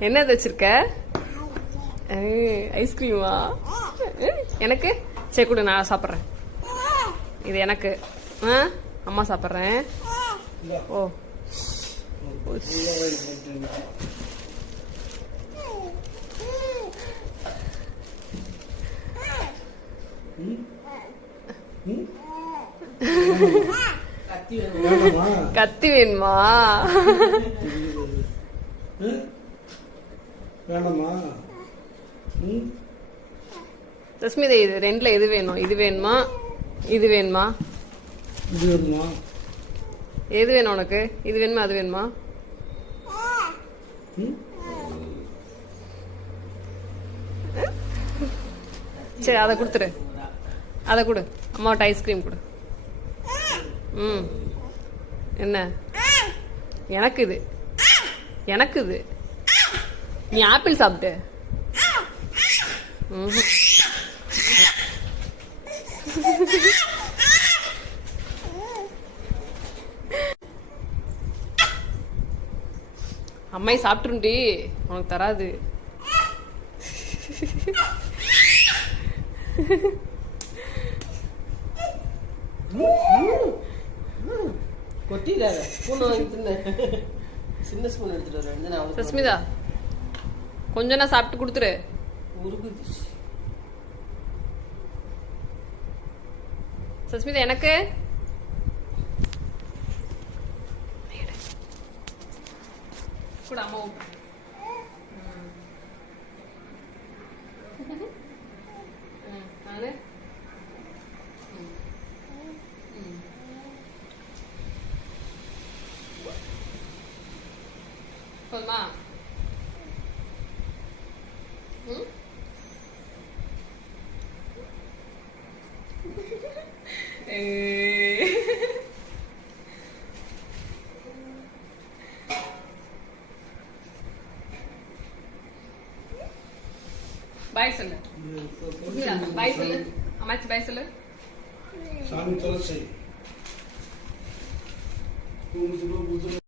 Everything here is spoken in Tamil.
என்னது வச்சிருக்க? ஐஸ்கிரீமா எனக்கு? சரி கொடு நான் சாப்பிட்றேன். இது எனக்கு. ஆ? அம்மா சாப்பிட்றேன். ஓ? கத்தி வேணுமா? வேணாமா? ரஷ்மிதா இது ரெண்டுல எது வேணும்? இது வேணுமா? இது வேணுமா? இது வேணுமா? எது வேணும் உனக்கு? இது வேணுமா? அது வேணுமா? சரி அதை கொடுத்துரு. அதை கொடு. அம்மாவோட ஐஸ்கிரீம் கொடு. ம். என்ன? எனக்கு இது. எனக்கு இது நீ ஆப்பிள் சாப்பிட்டு? ம்ஹும். அம்மாய் சாப்பிட்டுருண்டி உனக்கு தராது. கொட்டிடாத. பூனை வாங்கி சின்ன ஸ்பூன் எடுத்துட்டு வரேன். நான் சஸ்மிதா கொஞ்சம் நான் சாப்பிட்டு கொடுத்துரு. சஸ்மிதா எனக்கு? கூட அம்மா van maan. Hm? Eh. Bijzonder. Ja, bijzonder. Samen tot.